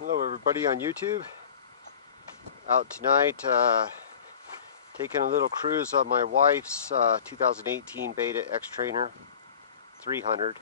Hello everybody on YouTube. Out tonight taking a little cruise on my wife's 2018 Beta Xtrainer 300.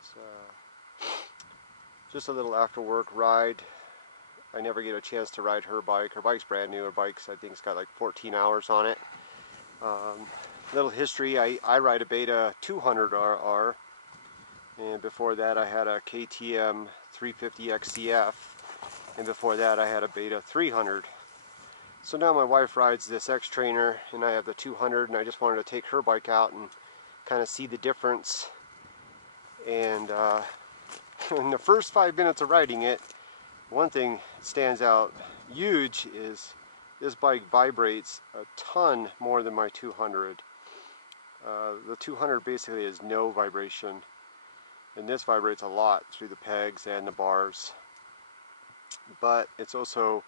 It's just a little after work ride. I never get a chance to ride her bike. Her bike's brand new. Her bike's, I think, it's got like 14 hours on it. Little history, I ride a Beta 200RR. And before that I had a KTM 350 XCF, and before that I had a Beta 300. So now my wife rides this Xtrainer and I have the 200, and I just wanted to take her bike out and kind of see the difference. And in the first 5 minutes of riding it, one thing that stands out huge is this bike vibrates a ton more than my 200. The 200 basically has no vibration, and this vibrates a lot through the pegs and the bars. But it's also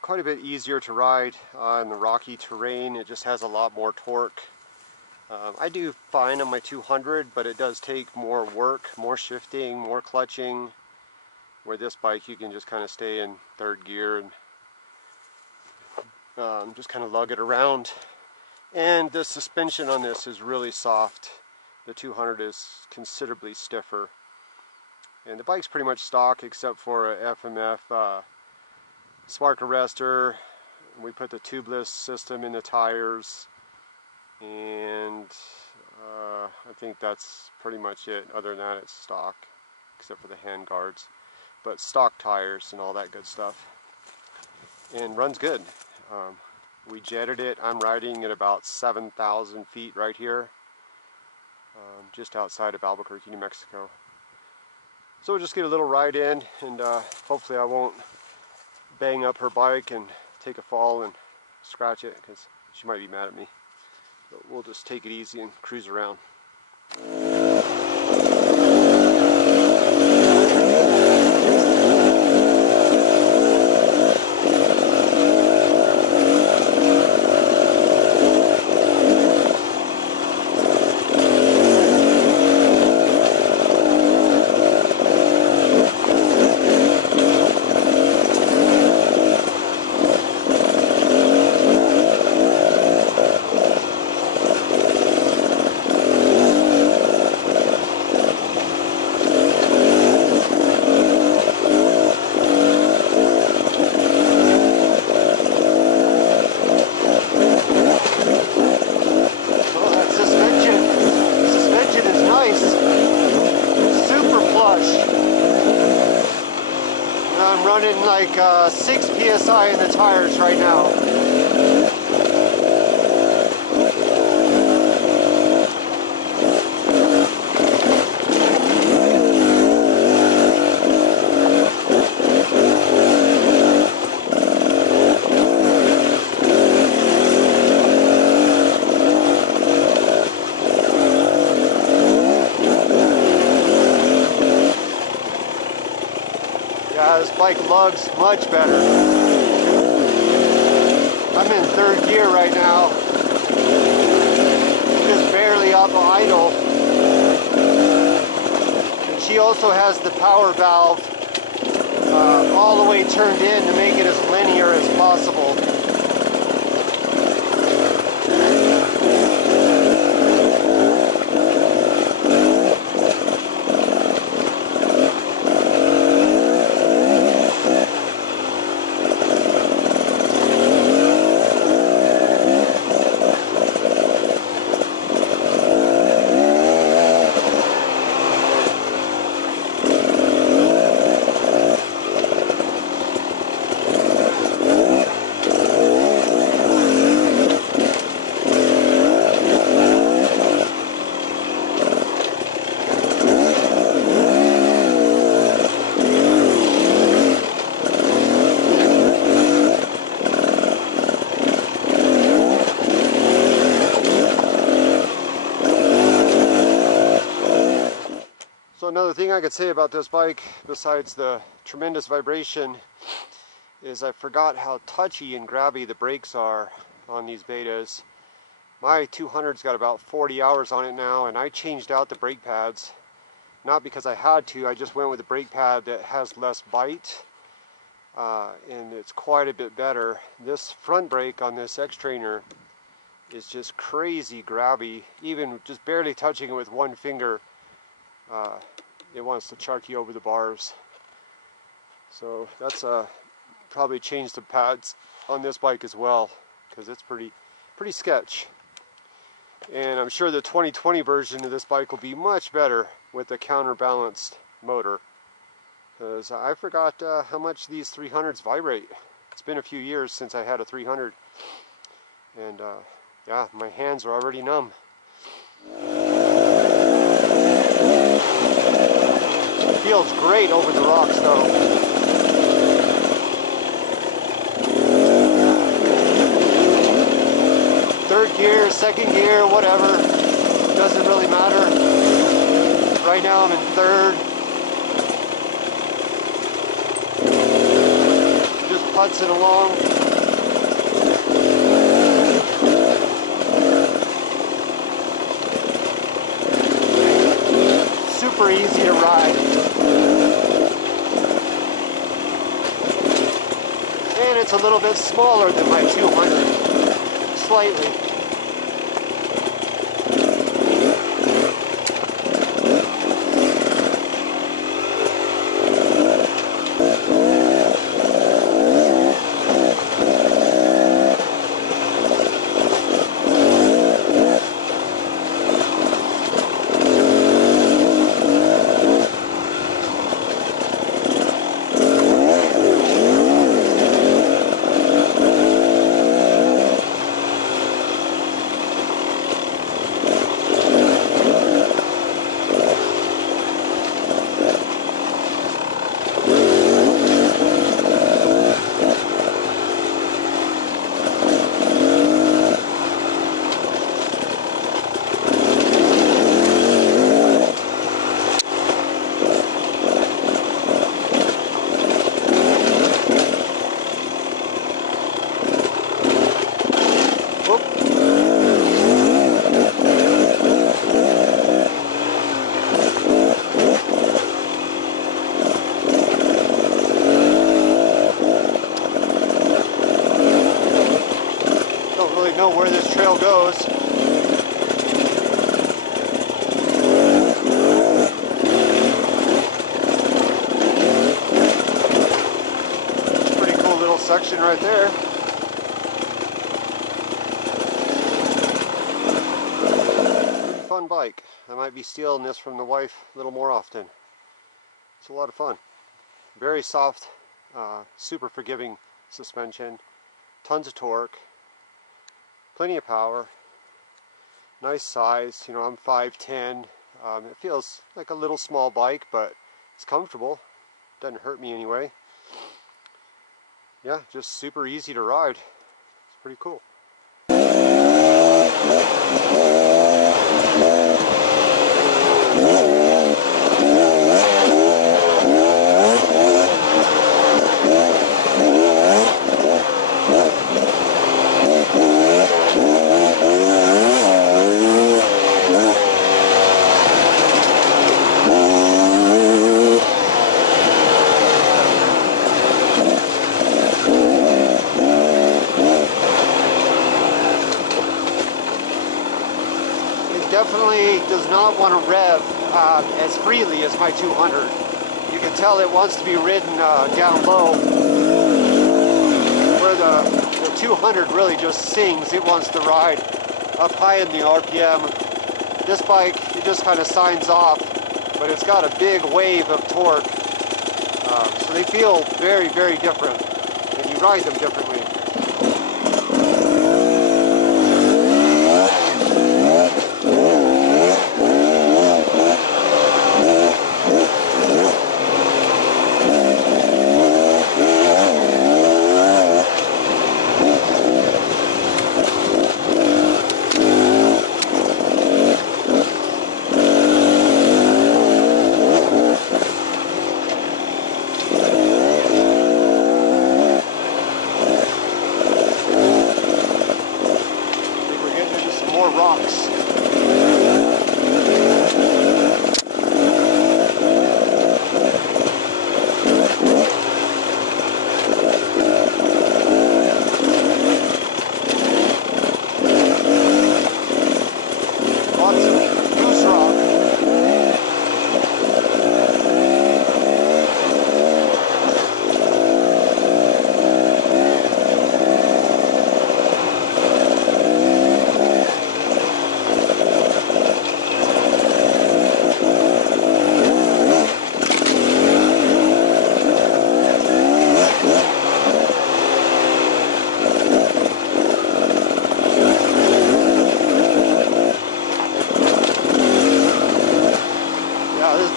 quite a bit easier to ride on the rocky terrain. It just has a lot more torque. I do fine on my 200, but it does take more work, more shifting, more clutching. Where this bike, you can just kind of stay in third gear and just kind of lug it around. And the suspension on this is really soft. The 200 is considerably stiffer. And the bike's pretty much stock except for a FMF spark arrestor. We put the tubeless system in the tires. And I think that's pretty much it. Other than that, it's stock, except for the hand guards. But stock tires and all that good stuff. And runs good. We jetted it. I'm riding at about 7,000 feet right here. Just outside of Albuquerque, New Mexico. So we'll just get a little ride in, and hopefully I won't bang up her bike and take a fall and scratch it, because she might be mad at me. But we'll just take it easy and cruise around. I'm running like 6 psi in the tires right now. This bike lugs much better. I'm in third gear right now. Just barely off of idle. And she also has the power valve all the way turned in to make it as linear as possible. So another thing I could say about this bike, besides the tremendous vibration, is I forgot how touchy and grabby the brakes are on these Betas. My 200's got about 40 hours on it now, and I changed out the brake pads. not because I had to. I just went with a brake pad that has less bite, and it's quite a bit better. This front brake on this Xtrainer is just crazy grabby. Even just barely touching it with one finger, it wants to chuck you over the bars. So that's probably change the pads on this bike as well, because it's pretty sketch. And I'm sure the 2020 version of this bike will be much better with the counterbalanced motor, because I forgot how much these 300s vibrate. It's been a few years since I had a 300, and yeah, my hands are already numb. Feels great over the rocks though. Third gear, second gear, whatever, doesn't really matter. Right now I'm in third. Just putts it along. Super easy to ride. And it's a little bit smaller than my 200. Slightly. Know where this trail goes. Pretty cool little section right there. Pretty fun bike. I might be stealing this from the wife a little more often. It's a lot of fun. Very soft, super forgiving suspension, tons of torque. Plenty of power, nice size. You know, I'm 5'10". It feels like a little small bike, but it's comfortable. Doesn't hurt me anyway. Yeah, just super easy to ride. It's pretty cool. Definitely does not want to rev as freely as my 200. You can tell it wants to be ridden down low, where the 200 really just sings. It wants to ride up high in the RPM. This bike, it just kind of signs off, but it's got a big wave of torque. So they feel very, very different, and you ride them differently.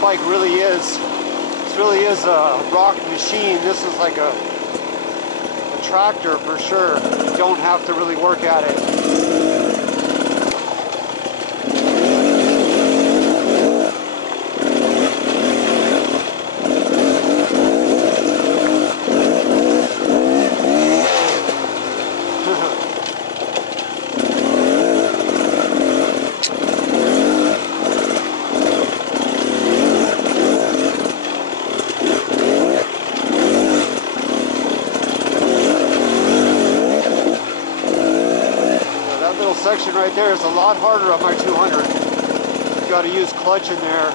bike really is. This really is a rock machine. This is like a tractor for sure. You don't have to really work at it. Section right there is a lot harder on my 200. You got to use clutch in there.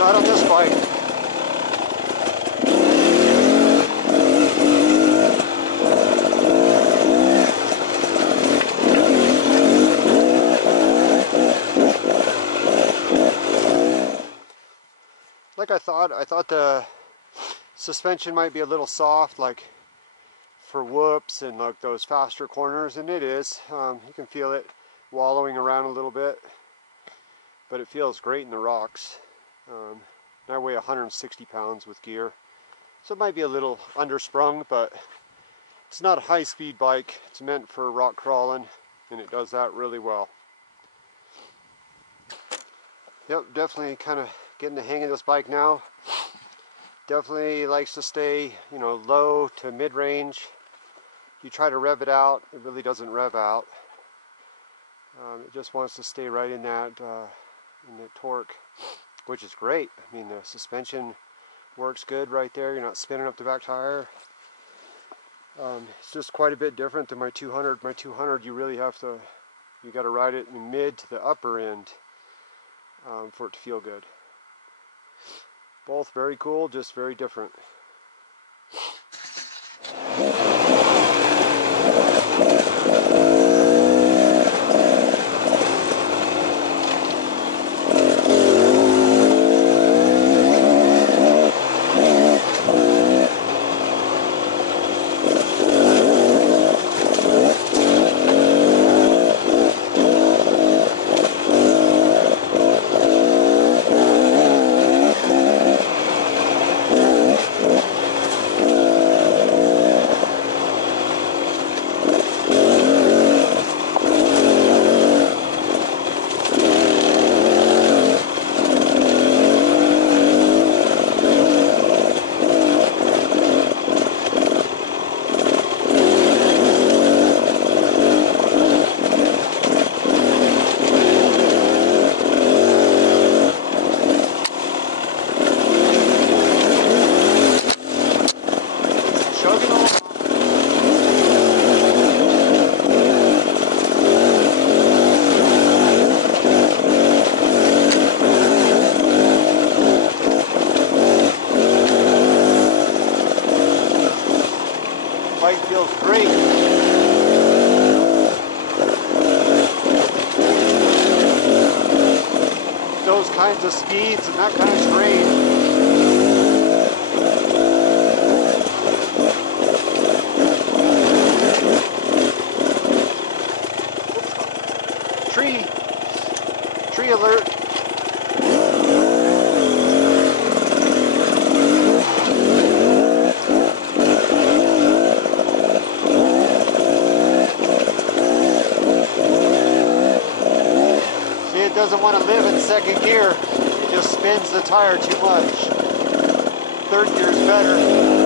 Not on this bike. Like I thought the suspension might be a little soft, like for whoops and like those faster corners, and it is. You can feel it wallowing around a little bit, but it feels great in the rocks. I weigh 160 pounds with gear, so it might be a little undersprung, but it's not a high-speed bike. It's meant for rock crawling, and it does that really well. Yep, definitely kind of getting the hang of this bike now. Definitely likes to stay, you know, low to mid-range. You try to rev it out, it really doesn't rev out. It just wants to stay right in that torque, which is great. I mean, the suspension works good right there. You're not spinning up the back tire. It's just quite a bit different than my 200. My 200, you really have to, you got to ride it in mid to the upper end for it to feel good. Both very cool, just very different. Bike feels great. Those kinds of speeds and that kind of terrain. Tree alert. It doesn't want to live in second gear. It just spins the tire too much. Third gear is better.